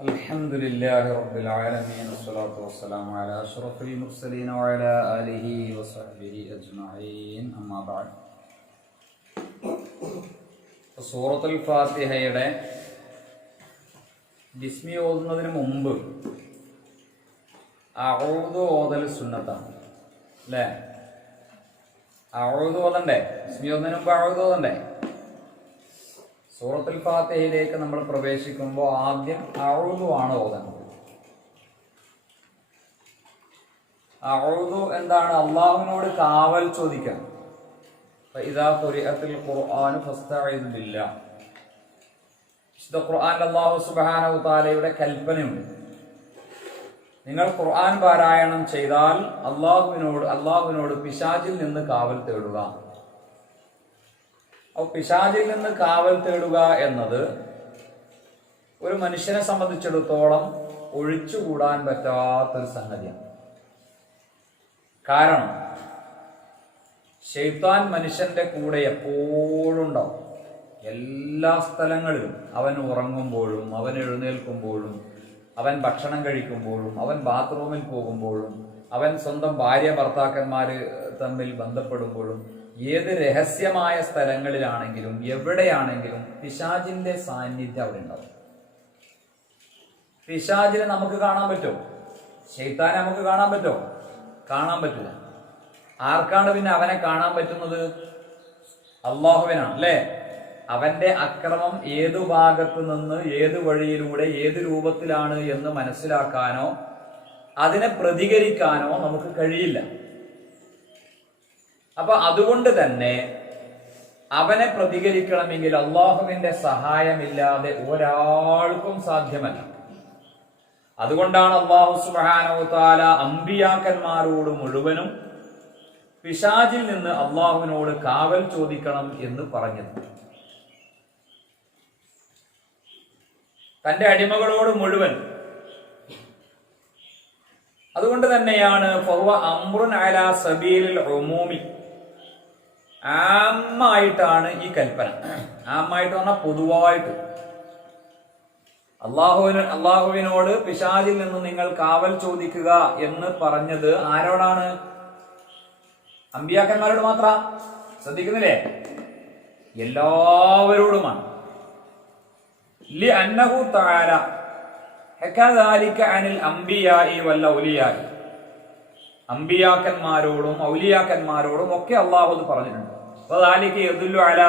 الحمد لله رب العالمين والصلاة والسلام على أشرف المرسلين وعلى آله وصحبه أجمعين أما بعد സൂറത്തുൽ ഫാത്തിഹയുടെ ബിസ്മി ഓതുന്നതിന് മുമ്പ് അഊദു ഓതൽ സുന്നത്താണ് അല്ലേ? അഊദു ഓതണ്ടേ? ബിസ്മി ഓതുന്നതിന് മുമ്പ് അഊദു ഓതണ്ടേ? സൂറത്തുൽ ഫാത്തിഹയിലേക്ക് നമ്മൾ പ്രവേശിക്കുമ്പോൾ ആദ്യം അഊദു ആണ് ഓതേണ്ടത്. അഊദു എന്താണ്? അള്ളാഹുവിനോട് കാവൽ ചോദിക്കാൻ. ഇദാ ഖുരിഅത്തിൽ ഖുർആനു ഫസ്തഈദു ബില്ലാഹ്. വിശുദ്ധ ഖുർആനിൽ അല്ലാഹു സുബ്ഹാനഹു വ തആലയുടെ കൽപ്പനയുണ്ട്. നിങ്ങൾ ഖുർആൻ പാരായണം ചെയ്താൽ അള്ളാഹുവിനോട് പിശാചിൽ നിന്ന് കാവൽ തേടുക. അപ്പോൾ പിശാചിൽ നിന്ന് കാവൽ തേടുക എന്നത് ഒരു മനുഷ്യനെ സംബന്ധിച്ചിടത്തോളം ഒഴിച്ചുകൂടാൻ പറ്റാത്തൊരു സംഗതിയാണ്. കാരണം ശൈത്താൻ മനുഷ്യന്റെ കൂടെ എപ്പോഴും ഉണ്ടാവും. എല്ലാ സ്ഥലങ്ങളിലും. അവൻ ഉറങ്ങുമ്പോഴും, അവൻ എഴുന്നേൽക്കുമ്പോഴും, അവൻ ഭക്ഷണം കഴിക്കുമ്പോഴും, അവൻ ബാത്റൂമിൽ പോകുമ്പോഴും, അവൻ സ്വന്തം ഭാര്യ ഭർത്താക്കന്മാർ തമ്മിൽ ബന്ധപ്പെടുമ്പോഴും, ഏത് രഹസ്യമായ സ്ഥലങ്ങളിലാണെങ്കിലും എവിടെയാണെങ്കിലും പിശാചിന്റെ സാന്നിധ്യം അവിടെ ഉണ്ടാവും. പിശാചിനെ നമുക്ക് കാണാൻ പറ്റുമോ? ശൈത്താനെ നമുക്ക് കാണാൻ പറ്റുമോ? കാണാൻ പറ്റില്ല. ആർക്കാണ് പിന്നെ അവനെ കാണാൻ പറ്റുന്നത്? അള്ളാഹുവിനാണ് അല്ലേ? അവന്റെ അക്രമം ഏതു ഭാഗത്തു നിന്ന്, ഏത് വഴിയിലൂടെ, ഏത് രൂപത്തിലാണ് എന്ന് മനസ്സിലാക്കാനോ അതിനെ പ്രതികരിക്കാനോ നമുക്ക് കഴിയില്ല. അപ്പൊ അതുകൊണ്ട് തന്നെ അവനെ പ്രതികരിക്കണമെങ്കിൽ അള്ളാഹുവിന്റെ സഹായമില്ലാതെ ഒരാൾക്കും സാധ്യമല്ല. അതുകൊണ്ടാണ് അല്ലാഹു സുബ്ഹാനഹു വ തആല അമ്പിയാക്കന്മാരോട് മുഴുവനും പിശാചിൽ നിന്ന് അള്ളാഹുവിനോട് കാവൽ ചോദിക്കണം എന്ന് പറഞ്ഞത്. തന്റെ അടിമകളോട് മുഴുവൻ. അതുകൊണ്ട് തന്നെയാണ് ഫഹുവ അംറുൻ അലാ സബീലിൽ ഉമൂമി, ആമായിട്ടാണ് ഈ കൽപ്പന. ആമായിട്ട് പറഞ്ഞാൽ പൊതുവായിട്ട്. അള്ളാഹുവിനോട് പിശാചിൽ നിന്ന് നിങ്ങൾ കാവൽ ചോദിക്കുക എന്ന് പറഞ്ഞത് ആരോടാണ്? അമ്പിയാക്കന്മാരോട് മാത്ര? ശ്രദ്ധിക്കുന്നില്ലേ? എല്ലാവരോടുമാണ്. ലിഅന്നഹു തആല ഹകദാലിക അനിൽ അംബിയാഇ വൽ ഔലിയാഇ. അമ്പിയാക്കന്മാരോടും ഔലിയാക്കന്മാരോടും ഒക്കെ അള്ളാഹു അത് പറഞ്ഞിട്ടുണ്ട്. വദാലിക യദുല്ലു അലാ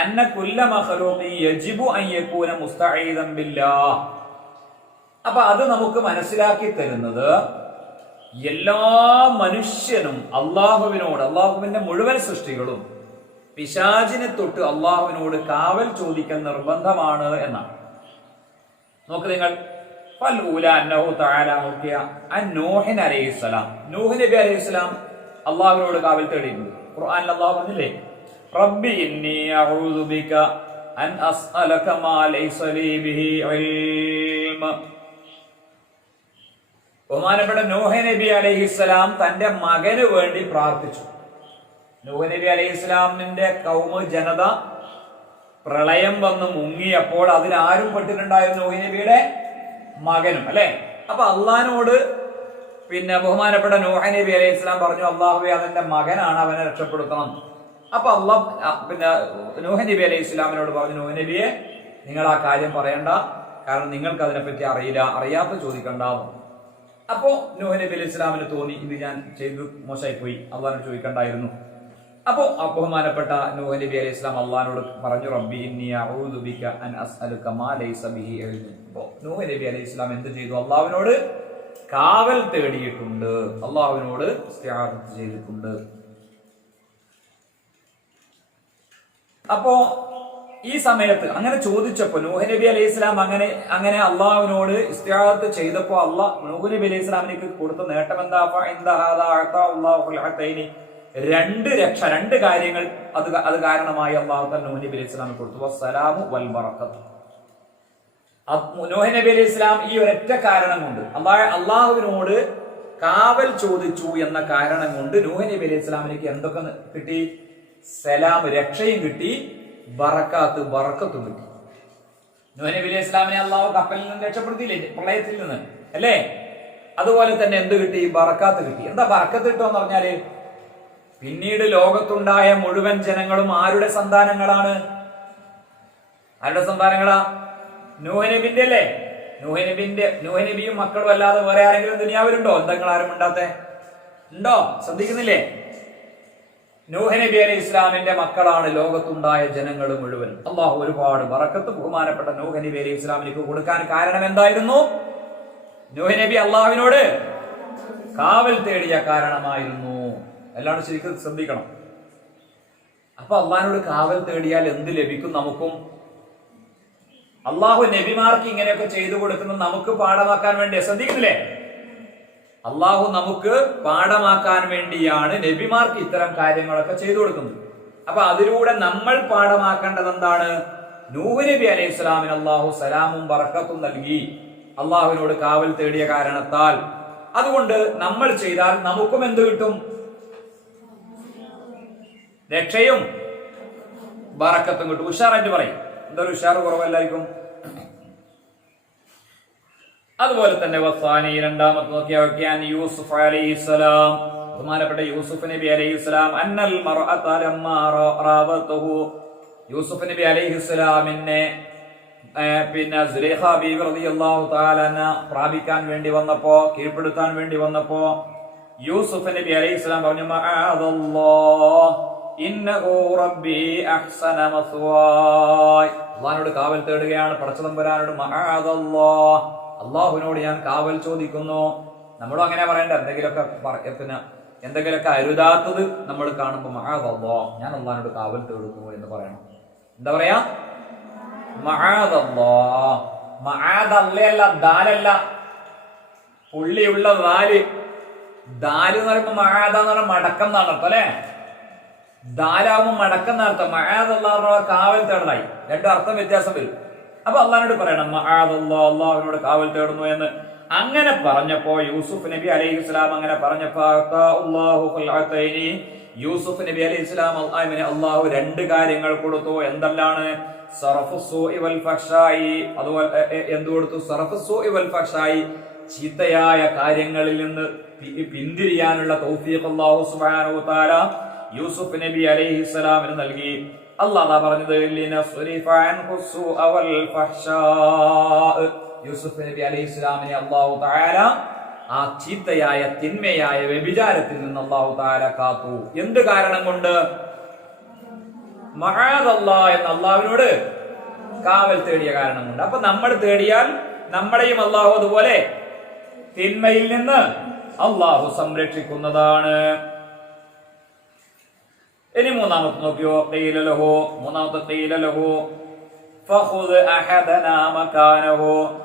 അന്ന കുല്ല മഖ്ലൂഖിൻ യജിബു അൻ യകൂന മുസ്തഈദൻ ബില്ലാഹ്. അപ്പൊ അത് നമുക്ക് മനസ്സിലാക്കി തരുന്നത് എല്ലാ മനുഷ്യനും അള്ളാഹുവിനോട്, അള്ളാഹുവിന്റെ മുഴുവൻ സൃഷ്ടികളും പിശാചിനെ തൊട്ട് അള്ളാഹുവിനോട് കാവൽ ചോദിക്കൽ നിർബന്ധമാണ് എന്നാണ്. നോക്ക് നിങ്ങൾ, നൂഹ് നബി അലൈഹിസ്സലാം അള്ളാഹുവിനോട് കാവൽ തേടിയിട്ടുണ്ട്. ഖുർആനിൽ അള്ളാഹു പറഞ്ഞില്ലേ, റബ്ബി ഇന്നി അഊദു ബിക അൻ അസ്അലക മാ ലൈസ ലീ ബിഹി ഇൽമ. ബഹുമാനപ്പെട്ട നൂഹ് നബി അലൈഹിസ്സലാം തന്റെ മകന് വേണ്ടി പ്രാർത്ഥിച്ചു. നൂഹ് നബി അലൈഹിസ്സലാമിന്റെ കൗമ ജനത പ്രളയം വന്ന് മുങ്ങിയപ്പോൾ അതിലാരും പെട്ടിട്ടുണ്ടായിരുന്നു? നൂഹ് നബിയുടെ മകനും അല്ലെ? അപ്പൊ അള്ളാഹിനോട് പിന്നെ ബഹുമാനപ്പെട്ട നൂഹ് നബി അലൈഹി സ്വലാം പറഞ്ഞു, അള്ളാഹുവേ അതെന്റെ മകനാണ്, അവനെ രക്ഷപ്പെടുത്തണം. അപ്പൊ അള്ളാഹ് പിന്നെ നൂഹ് നബി അലൈഹി സ്വലാമിനോട് പറഞ്ഞു, നൂഹ് നബിയെ നിങ്ങൾ ആ കാര്യം പറയണ്ട, കാരണം നിങ്ങൾക്ക് അതിനെപ്പറ്റി അറിയില്ല, അറിയാത്ത ചോദിക്കണ്ട. അപ്പോ നൂഹ് നബി അലൈഹി സ്വലാമിന് തോന്നി, ഇത് ഞാൻ ചെയ്തു മോശമായി പോയി, അള്ളാഹിനോട് ചോദിക്കണ്ടായിരുന്നു. അപ്പോ ബഹുമാനപ്പെട്ട നൂഹ് നബി അലൈഹി സ്വലാം അള്ളാഹിനോട് പറഞ്ഞു, റബ്ബി ഇന്നി അഊദു ബിക അൻ അസ്അലുക മാ ലൈസ ബിഹി ഇൽമ. നൂഹ് നബി അലൈഹി സ്വലാം എന്ത് ചെയ്തു? അള്ളാഹുവിനോട് കാവൽ തേടിയിട്ടുണ്ട്, അള്ളാഹുവിനോട് ഇസ്തിആദത്ത് ചെയ്തിട്ടുണ്ട്. അപ്പോ ഈ സമയത്ത് അങ്ങനെ ചോദിച്ചപ്പോ നൂഹ് നബി അലൈഹി സ്വലാം അങ്ങനെ അള്ളാഹുവിനോട് ഇസ്തിആദത്ത് ചെയ്തപ്പോ നൂഹ് നബി അലൈഹി സ്വലാമിലേക്ക് കൊടുത്ത നേട്ടം എന്താ? രണ്ട് രക്ഷ, രണ്ട് കാര്യങ്ങൾ അത് കാരണമായി അള്ളാഹു തആല നൂഹ് നബി അലൈഹി സ്വലാമിന് കൊടുത്തു. വസ്സലാമു വൽ ബറക്കത്ത്. നൂഹ് നബി അലൈഹി സ്വലാം ഈ ഒരൊറ്റ കാരണം കൊണ്ട്, അള്ളാഹുവിനോട് കാവൽ ചോദിച്ചു എന്ന കാരണം കൊണ്ട് നൂഹ് നബി അലൈഹി സ്വലാമിലേക്ക് എന്തൊക്കെ കിട്ടി? സലാം, രക്ഷയും കിട്ടി, ബറക്കത്തും കിട്ടി. നൂഹ് നബി അലൈഹി ഇസ്ലാമിനെ അള്ളാഹു കപ്പലിൽ നിന്ന് രക്ഷപ്പെടുത്തിയില്ലേ, പ്രളയത്തിൽ നിന്ന് അല്ലേ? അതുപോലെ തന്നെ എന്ത് കിട്ടി? ബറക്കാത്ത് കിട്ടി. എന്താ ബറക്കത്ത് കിട്ടുമെന്ന് പറഞ്ഞാല്, പിന്നീട് ലോകത്തുണ്ടായ മുഴുവൻ ജനങ്ങളും ആരുടെ സന്താനങ്ങളാണ്? ആരുടെ സന്താനങ്ങളാ? നൂഹ് നബിന്റെ അല്ലേ? നൂഹ് നബിയും മക്കളും അല്ലാതെ വേറെ ആരെങ്കിലും ദുനിയാവിലുണ്ടോ? നിങ്ങൾ ആരും ഉണ്ടാത്തെ ഉണ്ടോ? ശ്രദ്ധിക്കുന്നില്ലേ? നൂഹ് നബി അലൈഹി ഇസ്ലാമിന്റെ മക്കളാണ് ലോകത്തുണ്ടായ ജനങ്ങൾ മുഴുവൻ. അള്ളാഹു ഒരുപാട് ബറക്കത്ത് ബഹുമാനപ്പെട്ട നൂഹ് നബി അലൈഹി ഇസ്ലാമിലേക്ക് കൊടുക്കാൻ കാരണം എന്തായിരുന്നു? നൂഹ് നബി അള്ളാഹുവിനോട് കാവൽ തേടിയ കാരണമായിരുന്നു. എല്ലാവരും ശരിക്കും ശ്രദ്ധിക്കണം. അപ്പൊ അള്ളാഹിനോട് കാവൽ തേടിയാൽ എന്ത് ലഭിക്കും നമുക്കും? അള്ളാഹു നബിമാർക്ക് ഇങ്ങനെയൊക്കെ ചെയ്തു കൊടുക്കുന്നത് നമുക്ക് പാഠമാക്കാൻ വേണ്ടി. ശ്രദ്ധിക്കുന്നില്ലേ? അള്ളാഹു നമുക്ക് പാഠമാക്കാൻ വേണ്ടിയാണ് നബിമാർക്ക് ഇത്തരം കാര്യങ്ങളൊക്കെ ചെയ്തു കൊടുക്കുന്നത്. അപ്പൊ അതിലൂടെ നമ്മൾ പാഠമാക്കേണ്ടത് എന്താണ്? നൂഹ് നബി അലൈഹി ഇസ്ലാമിന് അള്ളാഹു സലാമും ബറക്കത്തും നൽകി, അള്ളാഹുവിനോട് കാവൽ തേടിയ കാരണത്താൽ. അതുകൊണ്ട് നമ്മൾ ചെയ്താൽ നമുക്കും എന്ത് കിട്ടും? രക്ഷയും ബറക്കത്തും കിട്ടും. ഉഷാറായിട്ട് പറയും. എന്തൊരു ഉഷാറ് കുറവല്ലായിരിക്കും. അതുപോലെ തന്നെ വസാനി രണ്ടാമത്തെ നോക്കിയാൽ യൂസുഫ് അലൈഹിസ്സലാം, ബഹുമാനപ്പെട്ട യൂസുഫ് നബി അലൈഹിസ്സലാം, അന്നൽ മർഅത ലമ്മാ റാവതഹു, യൂസുഫ് നബി അലൈഹിസ്സലാമിനെ പിന്നെ സുലൈഖ ബീവി റളിയല്ലാഹു തആല അൻഹ പ്രാപിക്കാൻ വേണ്ടി വന്നപ്പോ, കീഴ്പ്പെടുത്താൻ വേണ്ടി വന്നപ്പോ യൂസുഫ് നബി അലൈഹിസ്സലാം പറഞ്ഞു, മഅദല്ലാഹ് ഇന്നഹു റബ്ബി അഹ്സന മസ്വായ്. അല്ലാഹുവോട് കാവൽ തേടുകയാണ്, പടച്ചതമ്പുരാനോട് മഅദല്ലാഹ്, അള്ളാഹുവിനോട് ഞാൻ കാവൽ ചോദിക്കുന്നു. നമ്മളും അങ്ങനെ പറയണ്ട. എന്തെങ്കിലുമൊക്കെ അരുതാത്തത് നമ്മൾ കാണുമ്പോൾ മഅദല്ലാഹ്, ഞാൻ അള്ളാഹിനോട് കാവൽ തേടുന്നു എന്ന് പറയണം. എന്താ പറയാ? മഅദല്ലാഹ്. മഅദല്ലല്ല, ദാലല്ല, പുള്ളിയുള്ള ദാല്. ദാല് എന്ന് പറയുമ്പോ മഅദ എന്ന് പറഞ്ഞാൽ മടക്കം എന്നാണ് അർത്ഥം അല്ലെ? ദാലാവുമ്പോ മടക്കം എന്നർത്ഥം. മഅദല്ലാഹ് കാവൽ തേടലായി. രണ്ടും അർത്ഥം വ്യത്യാസം വരും. അപ്പൊ അള്ളാഹിനോട് പറയണം മഅദല്ലാഹ്, അള്ളാഹുവിനോട് കാവൽ തേടുന്നു എന്ന്. അങ്ങനെ പറഞ്ഞപ്പോ യൂസുഫ് നബി അലൈഹി ഇസ്ലാം അങ്ങനെ പറഞ്ഞപ്പോ യൂസുഫ് നബി അലൈഹി ഇസ്ലാം അള്ളാഹു രണ്ട് കാര്യങ്ങൾ കൊടുത്തു. എന്തെല്ലാണ്? സറഫുസ്സൂഇ വൽ ഫഹ്ശായി. അതുപോലെ എന്ത് കൊടുത്തു? സറഫുസ്സൂഇ വൽ ഫഹ്ശായി, ചീത്തയായ കാര്യങ്ങളിൽ നിന്ന് പിന്തിരിയാനുള്ള തൗഫീഖ് അല്ലാഹു സുബ്ഹാനഹു വ തആല യൂസുഫ് നബി അലൈഹി ഇസ്ലാമിന് നൽകി. അല്ലാഹു പറഞ്ഞത് യൂസുഫ് നബി അലൈഹി ഇസ്ലാമിനെ അല്ലാഹു തആല ആ ചീത്തയായ തിന്മയായ വ്യഭിചാരത്തിൽ നിന്ന് അല്ലാഹു തആല കാത്തു. എന്ത് കാരണം കൊണ്ട്? മഅദല്ലാഹ് എന്ന അല്ലാഹുവിനോട് കാവൽ തേടിയ കാരണം കൊണ്ട്. അപ്പൊ നമ്മൾ തേടിയാൽ നമ്മളെയും അല്ലാഹു അതുപോലെ തിന്മയിൽ നിന്ന് അല്ലാഹു സംരക്ഷിക്കുന്നതാണ്. ഇനി മൂന്നാമത്തെ നോക്കിയോ,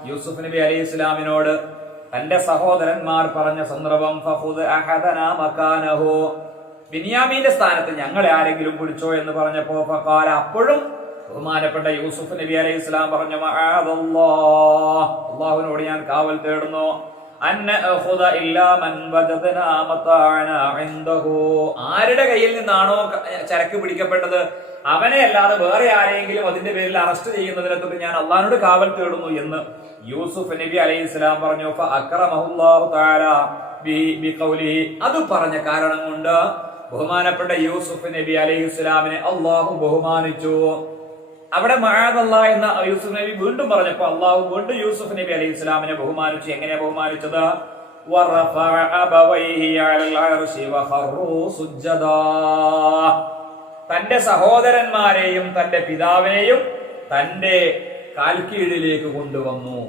യൂസുഫ് നബി അലൈഹി ഇസ്ലാമിനോട് തന്റെ സഹോദരന്മാർ പറഞ്ഞ സന്ദർഭം, ബിനിയാമീന്റെ സ്ഥാനത്ത് ഞങ്ങളെ ആരെങ്കിലും പിടിച്ചോ എന്ന് പറഞ്ഞപ്പോ ഫഖാല, അപ്പോഴും ബഹുമാനപ്പെട്ട യൂസുഫ് നബി അലൈഹി ഇസ്ലാം പറഞ്ഞു മഅദല്ലാഹ്, അല്ലാഹുവിനോട് ഞാൻ കാവൽ തേടുന്നു. ആരുടെ കയ്യിൽ നിന്നാണോ ചരക്ക് പിടിക്കപ്പെട്ടത് അവനെ അല്ലാതെ വേറെ ആരെങ്കിലും അതിന്റെ പേരിൽ അറസ്റ്റ് ചെയ്യുന്നതിനെ തൊട്ട് ഞാൻ അള്ളാഹിനോട് കാവൽ തേടുന്നു എന്ന് യൂസുഫ് നബി അലൈഹി ഇസ്ലാം പറഞ്ഞു. അത് പറഞ്ഞ കാരണം കൊണ്ട് ബഹുമാനപ്പെട്ട യൂസുഫ് നബി അലൈഹി ഇസ്ലാമിനെ അള്ളാഹു ബഹുമാനിച്ചു. അവിടെ മഅദല്ലാഹ് എന്ന യൂസുഫ് നബി വീണ്ടും പറഞ്ഞപ്പോ അള്ളാഹു വീണ്ടും യൂസുഫ് നബി അലൈഹി ഇസ്ലാമിനെ ബഹുമാനിച്ചു. എങ്ങനെയാ ബഹുമാനിച്ചത്? തന്റെ സഹോദരന്മാരെയും തന്റെ പിതാവിനെയും തന്റെ കാൽക്കീഴിലേക്ക് കൊണ്ടുവന്നു,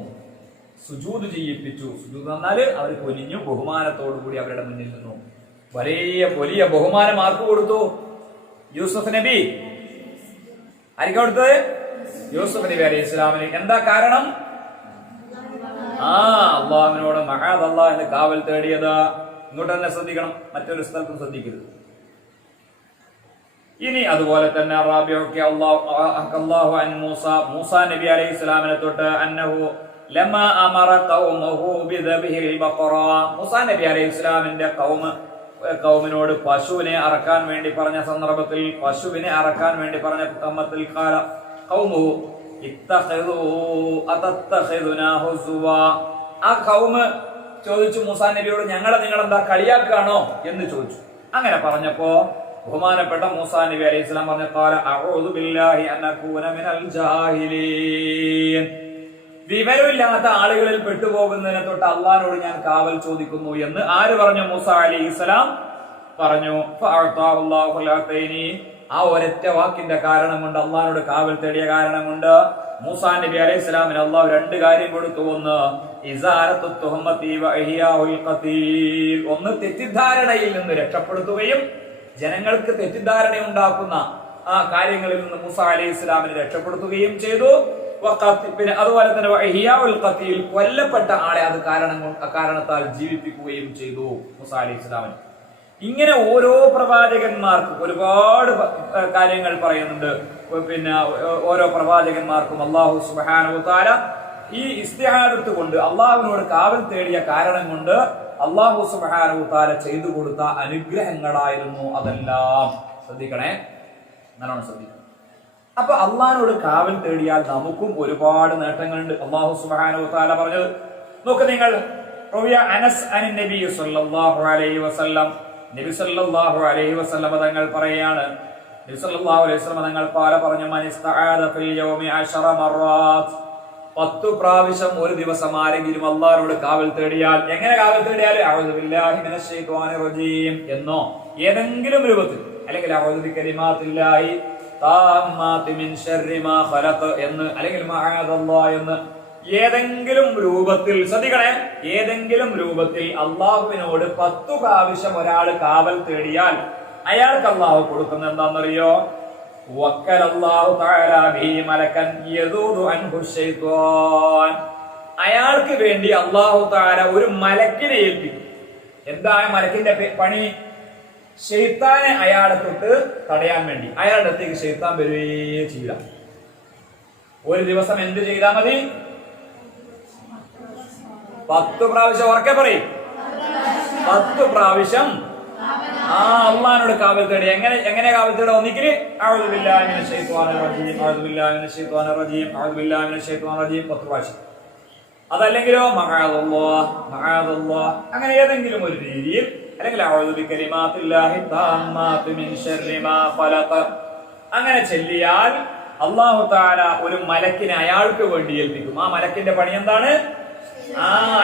സുജൂദ് ചെയ്യിപ്പിച്ചു. സുജൂദ് എന്നാൽ അവർ പൊലിഞ്ഞു, ബഹുമാനത്തോടു കൂടി അവരുടെ മുന്നിൽ നിന്നു. വലിയ ബഹുമാനം ആർക്ക് കൊടുത്തു? യൂസുഫ് നബി. ആയിരിക്കും കൊടുത്തത്? യൂസുഫ് നബി അലൈഹി ഇസ്ലാമിന്. എന്താ കാരണം? അള്ളാഹുവിനോട് മഅദല്ലാഹ് എന്ന് കാവൽ തേടിയത്. ഇങ്ങോട്ട് തന്നെ ശ്രദ്ധിക്കണം, മറ്റൊരു സ്ഥലത്തും ശ്രദ്ധിക്കരുത്. ഇനി അതുപോലെ തന്നെ മൂസാ നബി അലൈഹി ഇസ്ലാമിനെ തൊട്ട് അന്നഹു ലമാ അമറ ഖൗമഹു ബിദബ്ഹിൽ ബഖറ, മൂസാ നബി അലൈഹി ഇസ്ലാമിന്റെ കൗമിനോട് പശുവിനെ അറക്കാൻ വേണ്ടി പറഞ്ഞ സന്ദർഭത്തിൽ, പശുവിനെ അറക്കാൻ വേണ്ടി പറഞ്ഞ ആ ഖൗമ് ചോദിച്ചു മൂസാ നബിയോട്, നിങ്ങളെന്താ കളിയാക്കുകയാണോ എന്ന് ചോദിച്ചു. അങ്ങനെ പറഞ്ഞപ്പോ ബഹുമാനപ്പെട്ട മൂസാ നബി അലൈഹി സ്വലാം പറഞ്ഞു, ഖാല അഊദു ബില്ലാഹി അൻ അകൂന മിനൽ ജാഹിലീൻ. വിവരമില്ലാത്ത ആളുകളിൽ പെട്ടുപോകുന്നതിനെ തൊട്ട് അള്ളാഹിനോട് ഞാൻ കാവൽ ചോദിക്കുന്നു എന്ന് ആര് പറഞ്ഞു? മൂസാ അലൈഹി സ്വലാം പറഞ്ഞു. ആ ഒരൊറ്റ വാക്കിന്റെ കാരണം കൊണ്ട്, അള്ളാഹിനോട് കാവൽ തേടിയ കാരണം കൊണ്ട് മൂസാ നബി അലൈഹി സ്വലാമിന് അള്ളാഹു രണ്ട് കാര്യം കൊടുത്തു. ഒന്ന് തെറ്റിദ്ധാരണയിൽ നിന്ന് രക്ഷപ്പെടുത്തുകയും ജനങ്ങൾക്ക് തെറ്റിദ്ധാരണ ഉണ്ടാക്കുന്ന ആ കാര്യങ്ങളിൽ നിന്ന് മൂസാ അലൈഹി സ്വലാമിനെ രക്ഷപ്പെടുത്തുകയും ചെയ്തു. പിന്നെ അതുപോലെ തന്നെ കൊല്ലപ്പെട്ട ആളെ അത് കാരണത്താൽ ജീവിപ്പിക്കുകയും ചെയ്തു മൂസാ അലൈഹി സ്വലാമിന്. ഇങ്ങനെ ഓരോ പ്രവാചകന്മാർക്കും ഒരുപാട് കാര്യങ്ങൾ പറയുന്നുണ്ട്. പിന്നെ ഓരോ പ്രവാചകന്മാർക്കും അള്ളാഹു സുബ്ഹാനഹു വ തആല ഈ ഇസ്തിഹാദത്ത് കൊണ്ട്, അള്ളാഹുവിനോട് കാവൽ തേടിയ കാരണം കൊണ്ട് അള്ളാഹു സുബ്ഹാനഹു വ തആല ചെയ്തു കൊടുത്ത അനുഗ്രഹങ്ങളായിരുന്നു അതെല്ലാം. ശ്രദ്ധിക്കണേ, നല്ലോണം ശ്രദ്ധിക്കണം. അപ്പൊ അള്ളാഹിനോട് കാവൽ തേടിയാൽ നമുക്കും ഒരുപാട് നേട്ടങ്ങളുണ്ട്. അള്ളാഹു സുബ്ഹാനഹു വ തആല പറഞ്ഞത് നോക്ക് നിങ്ങൾ. അനസ് അനി നബി സല്ലല്ലാഹു അലൈഹി വസല്ലം, നബി സല്ലല്ലാഹു അലൈഹി വസല്ലം തങ്ങൾ പറയാണ്, നബി സല്ലല്ലാഹു അലൈഹി വസല്ലം തങ്ങൾ പറഞ്ഞു, മൻ ഇസ്തആദ ഫിൽ യൗമി 10 മർറാത്ത്, 10 പ്രാവശ്യം ഒരു ദിവസം ആരെങ്കിലും അല്ലാഹുവോട് കാവൽ തേടിയാൽ, എങ്ങനെ കാവൽ തേടിയാൽ? അഊദു ബില്ലാഹി മിനശ് ശൈത്വാനിർ റജീം എന്നോ ഏതെങ്കിലും രൂപത്തിൽ, അല്ലെങ്കിൽ അഊദു ബികലിമാത്തില്ലാഹി താമ്മാതി മിൻ ശർരി മാ ഖലഖ് എന്ന്, അല്ലെങ്കിൽ മഅദല്ലാഹ് എന്ന് ഏതെങ്കിലും രൂപത്തിൽ, ശ്രദ്ധിക്കണേ, ഏതെങ്കിലും രൂപത്തിൽ അള്ളാഹുവിനോട് 10 പ്രാവശ്യം ഒരാൾ കാവൽ തേടിയാൽ അയാൾക്ക് അള്ളാഹു കൊടുക്കുന്ന എന്താണെന്നറിയോ? അയാൾക്ക് വേണ്ടി അള്ളാഹു തആല ഒരു മലക്കിനെ ഏൽപ്പിക്കും. എന്താ മലക്കിന്റെ പണി? ശൈത്താനെ അയാളെ തൊട്ട് തടയാൻ വേണ്ടി അയാളുടെ അടുത്തേക്ക് ശൈത്താൻ വരികയേ ചെയ്യില്ല. ഒരു ദിവസം എന്ത് ചെയ്താൽ മതി? 10 പ്രാവശ്യം, ഉറക്കെ പറയും, 10 പ്രാവശ്യം അള്ളാഹിനോട് കാവൽ തേടി. എങ്ങനെ കാവൽ തേടുക? ഒന്നിക്കല് അഊദു ബില്ലാഹി മിനശ് ശൈത്വാനിർ റജീം, അഊദു ബില്ലാഹി മിനശ് ശൈത്വാനിർ റജീം, അഊദു ബില്ലാഹി മിനശ് ശൈത്വാനിർ റജീം 10 പ്രാവശ്യം. അതല്ലെങ്കിലോ മഅദല്ലാഹ്, അങ്ങനെ ഏതെങ്കിലും ഒരു രീതിയിൽ, അല്ലെങ്കിൽ അഊദു ബികലിമാത്തില്ലാഹി താമ്മാതി മിൻ ശർരി മാ ഖലഖ്, അങ്ങനെ ചൊല്ലിയാൽ അല്ലാഹു തആല ഒരു മലക്കിനെ അയാൾക്ക് വേണ്ടി ഏൽപ്പിക്കും. ആ മലക്കിന്റെ പണി എന്താണ്?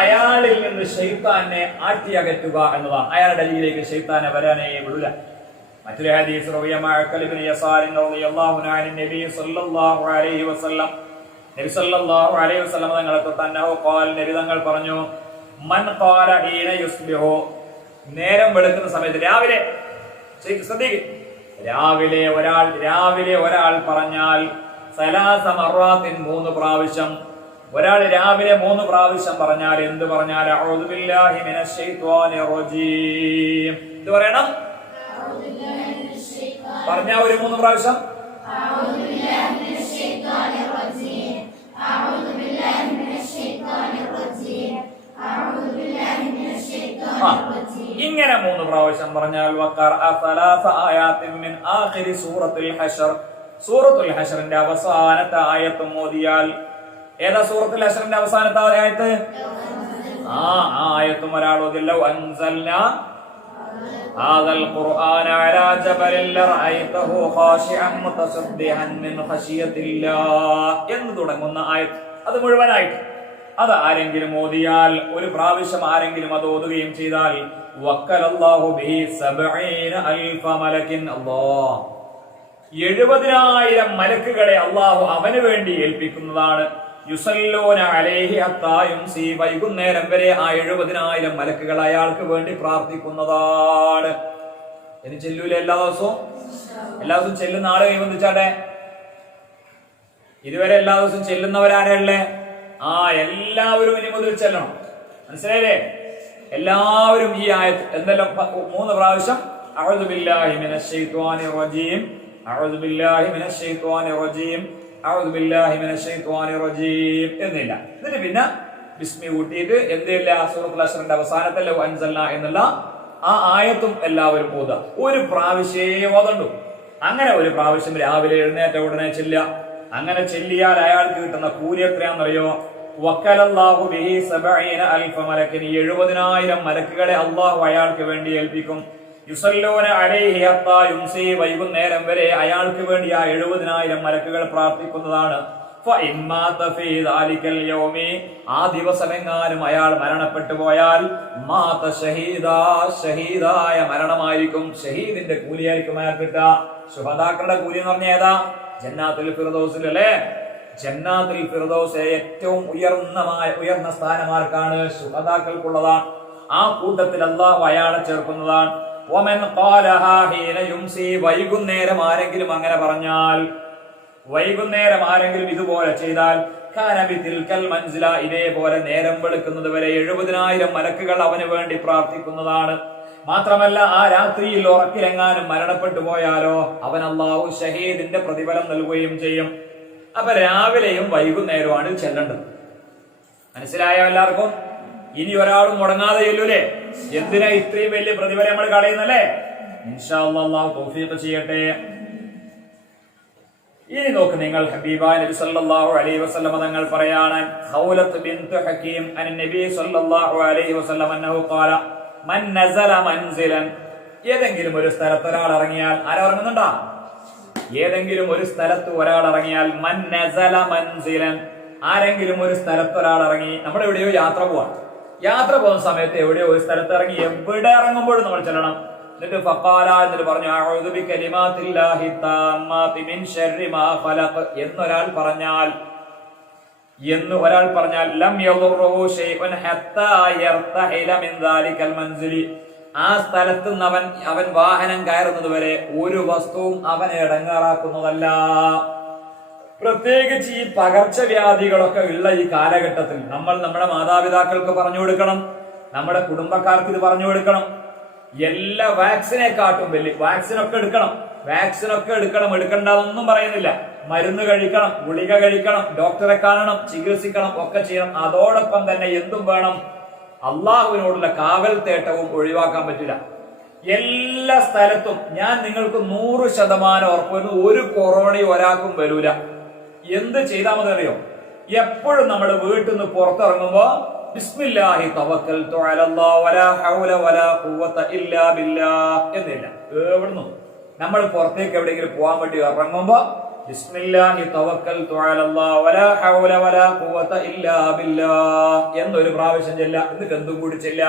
അയാളിൽ നിന്ന് ശൈത്താനെ ആട്ടി അകറ്റുക എന്നതാണ്. അയാളുടെ അരികിലേക്ക് ശൈത്താനെ വരാനേ വിടില്ല. മറ്റൊരു ഹദീസ് നബി സല്ലല്ലാഹു അലൈഹി വസല്ലം തങ്ങളെ നബി തങ്ങൾ പറഞ്ഞു, മൻ ഖാല ഹീന യുസ്ബിഹു, നേരം വെളുക്കുന്ന സമയത്ത്, രാവിലെ, രാവിലെ ഒരാൾ പറഞ്ഞാൽ, സലാസ മർറാത്തിൻ 3 പ്രാവശ്യം, ഒരാൾ രാവിലെ 3 പ്രാവശ്യം പറഞ്ഞാൽ എന്ത് പറഞ്ഞാൽ? അഊദു ബില്ലാഹി മിനശ് ശൈത്വാനിർ റജീം. എന്ത് പറയണം? പറഞ്ഞ ഒരു 3 പ്രാവശ്യം ഇങ്ങനെ 3 പ്രാവശ്യം പറഞ്ഞാൽ സൂറത്തുൽ ഹശറിന്റെ അവസാനത്തെ ആയത്ത് മോദിയാൽ, ഏതാ സൂറത്തുൽ ഹശറിന്റെ അവസാനത്തെ ആയത്ത്? ആയത്തും ഒരാൾ ഓതില്ലൗ അൻസൽനാ ഹാദൽ ഖുർആന അലാ ജബലിൻ ലറഅയ്തഹു ഖാശിഅൻ മുതസദ്ദിഅൻ മിൻ ഖശിയത്തില്ലാഹ് എന്ന് തുടങ്ങുന്ന ആയത്ത്, അത് മുഴുവനായിട്ട് അത് ആരെങ്കിലും ഓതിയാൽ, ഒരു പ്രാവശ്യം ആരെങ്കിലും അത് ഓതുകയും ചെയ്താൽ, വക്കലല്ലാഹു ബിഹി 70,000 മലക്കിൻ, അല്ലാഹ് 70,000 മലക്കുകളെ അള്ളാഹു അവന് വേണ്ടി ഏൽപ്പിക്കുന്നതാണ്. യുസല്ലൂന അലൈഹി ഹത്താ യുംസി, വൈകുന്നേരം വരെ ആ 70,000 മലക്കുകൾ അയാൾക്ക് വേണ്ടി പ്രാർത്ഥിക്കുന്നതാണ്. ഇനി ചെല്ലൂലെ എല്ലാ ദിവസവും ചെല്ലുന്ന ആളെ കൈവന്നിച്ചാട്ടെ. ഇതുവരെ എല്ലാ ദിവസവും ചെല്ലുന്നവരാരല്ലേ? എല്ലാവരും ഇനി മുതൽ ചെല്ലണം. മനസ്സിലായില്ലേ? എല്ലാവരും ഈ ആയത്ത് എന്തെല്ലാം 3 പ്രാവശ്യം അഊദു ബില്ലാഹി മിനശ് ശൈത്വാനിർ റജീം, അഊദു ബില്ലാഹി മിനശ് ശൈത്വാനിർ റജീം, അഊദു ബില്ലാഹി മിനശ് ശൈത്വാനിർ റജീം എന്നില്ല. എന്നിട്ട് പിന്നെ ബിസ്മി കൂട്ടിയിട്ട് എന്തില്ല, സൂറത്തുൽ ഹശറിന്റെ അവസാനത്തെ ലൗ അൻസൽനാ എന്നുള്ള ആ ആയത്തും എല്ലാവരും ഓതുക. ഒരു പ്രാവശ്യമേ ഓതണ്ടു. അങ്ങനെ ഒരു പ്രാവശ്യം രാവിലെ എഴുന്നേറ്റ ഉടനെ ചെല്ലുക. അങ്ങനെ ചെല്ലിയാൽ അയാൾക്ക് കിട്ടുന്ന കൂലി എത്രയാണെന്നറിയോ? വക്കലല്ലാഹു ബിഹി 70,000 മലക്കിന് 70,000 മലക്കുകളെ അള്ളാഹു അയാൾക്ക് വേണ്ടി ഏൽപ്പിക്കും. യുസല്ലൂന അലൈഹി ഹത്താ യുംസി, വൈകുന്നേരം വരെ അയാൾക്ക് വേണ്ടി ആ 70,000 മലക്കുകൾ പ്രാർത്ഥിക്കുന്നതാണ്. ഫഇൻ മാത ഫീ ദാലികൽ യൗമി, ആ ദിവസമെങ്ങാനും അയാൾ മരണപ്പെട്ടു പോയാൽ മാത ഷഹീദാ, ഷഹീദായ മരണമായിരിക്കും. ഷഹീദിന്റെ കൂലിയായിരിക്കും അയാൾ കിട്ടുക. ശുഹദാക്കളുടെ കൂലി എന്ന് പറഞ്ഞ ഏതാ? ജന്നാത്തുൽ ഫിർദൗസിൽ അല്ലേ? ജന്നാത്തുൽ ഫിർദൗസ് ഏറ്റവും ഉയർന്ന സ്ഥാനമാർക്കാണ്? ശുഹദാക്കൾക്കുള്ളതാണ്. ആ കൂട്ടത്തിൽ അല്ലാഹു അയാളെ ചേർക്കുന്നതാണ്. വമൻ ഖാലഹാ ഹീന യുംസി, വൈകുന്നേരം ആരെങ്കിലും അങ്ങനെ പറഞ്ഞാൽ, വൈകുന്നേരം ആരെങ്കിലും ഇതുപോലെ ചെയ്താൽ കാന ബിതിൽകൽ മൻസില, ഇതേപോലെ നേരം വെളുക്കുന്നത് വരെ 70,000 മലക്കുകൾ അവന് വേണ്ടി പ്രാർത്ഥിക്കുന്നതാണ്. മാത്രമല്ല ആ രാത്രിയിൽ ഉറക്കിലെങ്ങാനും മരണപ്പെട്ടു പോയാലോ അവൻ അല്ലാഹു ഷഹീദിന്റെ പ്രതിഫലം നൽകുകയും ചെയ്യും. അപ്പൊ രാവിലെയും വൈകുന്നേരമാണ് ചെല്ലേണ്ടത്. മനസ്സിലായോ എല്ലാവർക്കും? ഇനി ഒരാളും മുടങ്ങാതെ ചെല്ലൂലേ? എന്തിനാ ഇത്രയും വലിയ പ്രതിഫലം നമ്മൾ കളയുന്നല്ലേ? ഇൻഷാ അല്ലാഹ് അല്ലാഹു തൗഫീഖ് ചെയ്യട്ടെ. ഇനി നോക്ക് നിങ്ങൾ, ഹബീബായ നബി സല്ലല്ലാഹു അലൈഹി വസല്ലം തങ്ങൾ പറയാണ്, ഖൗലത്ത് ബിൻത് ഹകീം അൻ നബി സല്ലല്ലാഹു അലൈഹി വസല്ലം അന്നഹു ഖാല മൻ നസല മൻസിലൻ, ഏതെങ്കിലും ഒരു സ്ഥലത്ത് ഒരാൾ ഇറങ്ങിയാൽ, ആരാ ഇറങ്ങുന്നുണ്ടാ? ഏതെങ്കിലും ഒരു സ്ഥലത്ത് ഒരാൾ ഇറങ്ങിയാൽ, മൻ നസല മൻസിലൻ, ആരെങ്കിലും ഒരു സ്ഥലത്ത് ഒരാൾ ഇറങ്ങി. നമ്മൾ എവിടെയോ യാത്ര പോവാണ്. യാത്ര പോകുന്ന സമയത്ത് എവിടെയോ ഒരു സ്ഥലത്ത് ഇറങ്ങി, എവിടെ ഇറങ്ങുമ്പോഴും നമ്മൾ ചെല്ലണം. എന്നിട്ട് ഫഖാല, എന്നിട്ട് പറഞ്ഞു അഊദു ബികലിമാത്തില്ലാഹി താമ്മാതി മിൻ ശർരി മാ ഖലഖ് എന്നൊരാൾ പറഞ്ഞാൽ ലം യദുറുഹു ശൈഉൻ ഹത്താ യർതഹില മിൻ ദാലികൽ മൻസിലി, ആ സ്ഥലത്ത് നിന്ന് അവൻ വാഹനം കയറുന്നത് വരെ ഒരു വസ്തുവും അവനെ ഇടങ്ങാറാക്കുന്നതല്ല. പ്രത്യേകിച്ച് ഈ പകർച്ചവ്യാധികളൊക്കെ ഉള്ള ഈ കാലഘട്ടത്തിൽ നമ്മൾ നമ്മുടെ മാതാപിതാക്കൾക്ക് പറഞ്ഞു കൊടുക്കണം, നമ്മുടെ കുടുംബക്കാർക്ക് ഇത് പറഞ്ഞു കൊടുക്കണം. എല്ലാ വാക്സിനെക്കാട്ടും വലിയ വാക്സിനൊക്കെ എടുക്കണം, എടുക്കണ്ടെന്നൊന്നും പറയുന്നില്ല. മരുന്ന് കഴിക്കണം, ഗുളിക കഴിക്കണം, ഡോക്ടറെ കാണണം, ചികിത്സിക്കണം, ഒക്കെ ചെയ്യണം. അതോടൊപ്പം തന്നെ എന്തും വേണം, അള്ളാഹുവിനോടുള്ള കാവൽ തേട്ടവും ഒഴിവാക്കാൻ പറ്റില്ല. എല്ലാ സ്ഥലത്തും ഞാൻ നിങ്ങൾക്ക് 100% ഉറപ്പുവരുന്നു, ഒരു കൊറോണയും ഒരാൾക്കും വരൂല. എന്ത് ചെയ്താൽ മതി അറിയോ? എപ്പോഴും നമ്മൾ വീട്ടിൽ നിന്ന് പുറത്തിറങ്ങുമ്പോ ബിസ്മില്ലാഹി തവക്കൽതു അലല്ലാഹ് വലാ ഹൗല വലാ ഖുവത ഇല്ലാ ബില്ലാഹ് എന്നില്ല. എവിടുന്നു നമ്മൾ പുറത്തേക്ക് എവിടെയെങ്കിലും പോകാൻ വേണ്ടി ഇറങ്ങുമ്പോ ബിസ്മില്ലാഹി തവക്കൽതു അലല്ലാഹ് വലാ ഹൗല വലാ ഖുവത ഇല്ലാ ബില്ലാഹ് എന്നൊരു പ്രാവശ്യം ചെല്ല. എന്നിട്ട് എന്തും കൂടി ചെല്ല,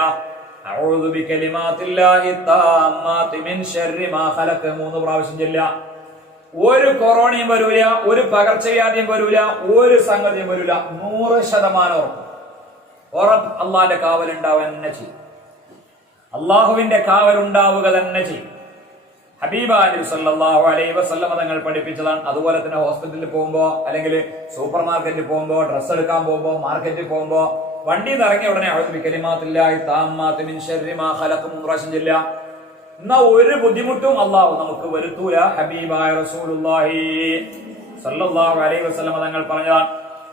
അഊദു ബികലിമാത്തില്ലാഹി താമ്മാതി മിൻ ശർരി മാ ഖലഖ് 3 പ്രാവശ്യം ചെല്ല. ഒരു കൊറോണയും വരൂല, ഒരു പകർച്ചവ്യാധിയും വരൂല, ഒരു സംഗതിയും വരൂല. 100% ഉറപ്പ്. അള്ളാന്റെ കാവൽ ഉണ്ടാവുക തന്നെ ചെയ്യും. അള്ളാഹുവിന്റെ കാവൽ ഉണ്ടാവുക തന്നെ ചെയ്യും. ഹബീബായ നബി സല്ലല്ലാഹു അലൈഹി വസല്ലം തങ്ങൾ പഠിപ്പിച്ചതാണ്. അതുപോലെ തന്നെ ഹോസ്പിറ്റലിൽ പോകുമ്പോ, അല്ലെങ്കിൽ സൂപ്പർ മാർക്കറ്റിൽ പോകുമ്പോ, ഡ്രസ്സ് എടുക്കാൻ പോകുമ്പോ, മാർക്കറ്റിൽ പോകുമ്പോ, വണ്ടിയിൽ നിന്ന് ഇറങ്ങിയ ഉടനെ അഊദു ബികലിമാത്തില്ലാഹി താമ്മാതി മിൻ ശർരി മാ ഖലഖ് 3 പ്രാവശ്യം ചെല്ലുക. എന്നാ ഒരു ബുദ്ധിമുട്ടും അള്ളാഹു നമുക്ക് വരുത്തൂല. ഹബീബായ റസൂലുള്ളാഹി സല്ലല്ലാഹു അലൈഹി വസല്ലം തങ്ങൾ പറഞ്ഞതാണ്,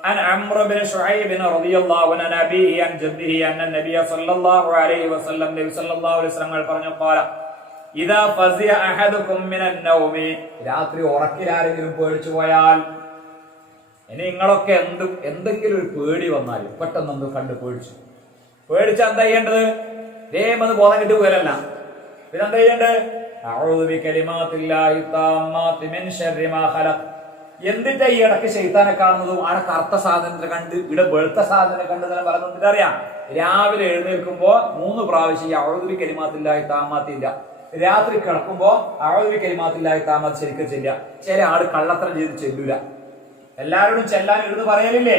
عن عمرو بن شعيب رضي الله عنه عن أبيه عن جده أن النبي صلى الله عليه وسلم നബി സല്ലല്ലാഹു അലൈഹി വസല്ലം പറഞ്ഞു, قال إذا فزع أحدكم من النوم, രാത്രി ഉറക്കിൽ ആരെങ്കിലും പേടിച്ചു പോയാൽ, ഇനി നിങ്ങളൊക്കെ എന്തെങ്കിലും ഒരു പേടി വന്നാൽ പെട്ടെന്ന് കണ്ട് പേടിച്ചാൽ എന്താ ചെയ്യേണ്ടത്? വേഗം ബോധം കിട്ടി പോരല്ല. പിന്നെ എന്താ ചെയ്യേണ്ടത്? അഊദു ബികലിമാത്തില്ലാഹി താമ്മാതി മിൻ ശർരി മാ ഖലഖ്. എന്നിട്ട് ഈ ഇടയ്ക്ക് ശൈത്താനെ കാണുന്നതും ആടെ കറുത്ത സാധനത്തെ കണ്ട് ഇവിടെ വെളുത്ത സാധനം കണ്ട് തന്നെ പറയുന്നത് അറിയാം. രാവിലെ എഴുന്നേൽക്കുമ്പോ 3 പ്രാവശ്യം ഈ അഊദു ബികലിമാത്തില്ലാഹി താമ്മാതി ഇല്ല. രാത്രി കിടക്കുമ്പോ അഊദു ബികലിമാത്തില്ലാഹി താമ്മാതി ശരിക്കും ചെല്ലുക. ചില ആള് കള്ളത്തരം ചെയ്ത് ചെല്ലൂല. എല്ലാവരോടും ചെല്ലാൻ എഴുന്ന് പറയലില്ലേ?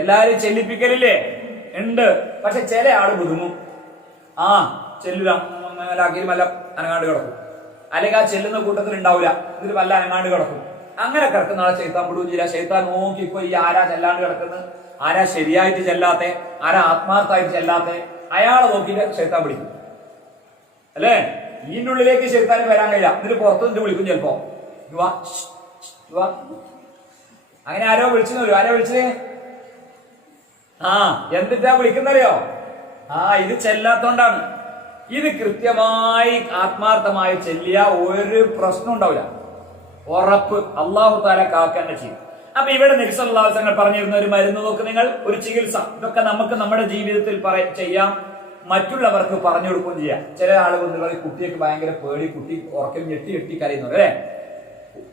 എല്ലാരും ചെല്ലിപ്പിക്കലില്ലേ? ഉണ്ട്. പക്ഷെ ചില ആള് കുടുങ്ങും. ചെല്ലൂല, അഖിലുമല്ല അനങ്ങാണ്ട് കിടക്കും. അല്ലെങ്കിൽ ആ ചെല്ലുന്ന കൂട്ടത്തിൽ ഉണ്ടാവില്ല, ഇതിൽ വല്ല അനങ്ങാണ്ട് കിടക്കും. അങ്ങനെ കിടക്കുന്ന ആളെ ശൈത്താൻ വിടുകയും ചെയ്യില്ല. ശൈത്താൻ നോക്കി ഇപ്പൊ ഈ ആരാ ചെല്ലാണ്ട് കിടക്കുന്നത്, ആരാ ശരിയായിട്ട് ചെല്ലാത്ത, ആരാ ആത്മാർത്ഥമായിട്ട് ചെല്ലാത്ത, അയാളെ നോക്കിയിട്ട് ശൈത്താൻ പിടിക്കും. അല്ലേ? ഇതിൻ്റെ ഉള്ളിലേക്ക് ശൈത്താൻ വരാൻ കഴിയില്ല. ഇതിൽ പുറത്തുനിന്ന് വിളിക്കും ചിലപ്പോ. അങ്ങനെ ആരോ വിളിച്ചു വരും. ആരോ വിളിച്ചത്? എന്നിട്ടാ വിളിക്കുന്നറിയോ? ഇത് ചെല്ലാത്തോണ്ടാണ്. ഇത് കൃത്യമായി ആത്മാർത്ഥമായി ചെല്ലിയ ഒരു പ്രശ്നം ഉണ്ടാവില്ല. ഉറപ്പ്. അല്ലാഹു തആല കാക്കന്നെ ചെയ്യും. അപ്പൊ ഇവിടെ നബി സല്ലല്ലാഹു അലൈഹി വസല്ലം പറഞ്ഞിരുന്ന ഒരു മരുന്ന് നോക്ക് നിങ്ങൾ, ഒരു ചികിത്സ. ഇതൊക്കെ നമുക്ക് നമ്മുടെ ജീവിതത്തിൽ ചെയ്യാം, മറ്റുള്ളവർക്ക് പറഞ്ഞു കൊടുക്കുകയും ചെയ്യാം. ചില ആളുകൾ കുട്ടിയൊക്കെ ഭയങ്കര പേടി, കുട്ടി ഉറക്കം ഞെട്ടി ഞെട്ടി കരയുന്നു അല്ലെ.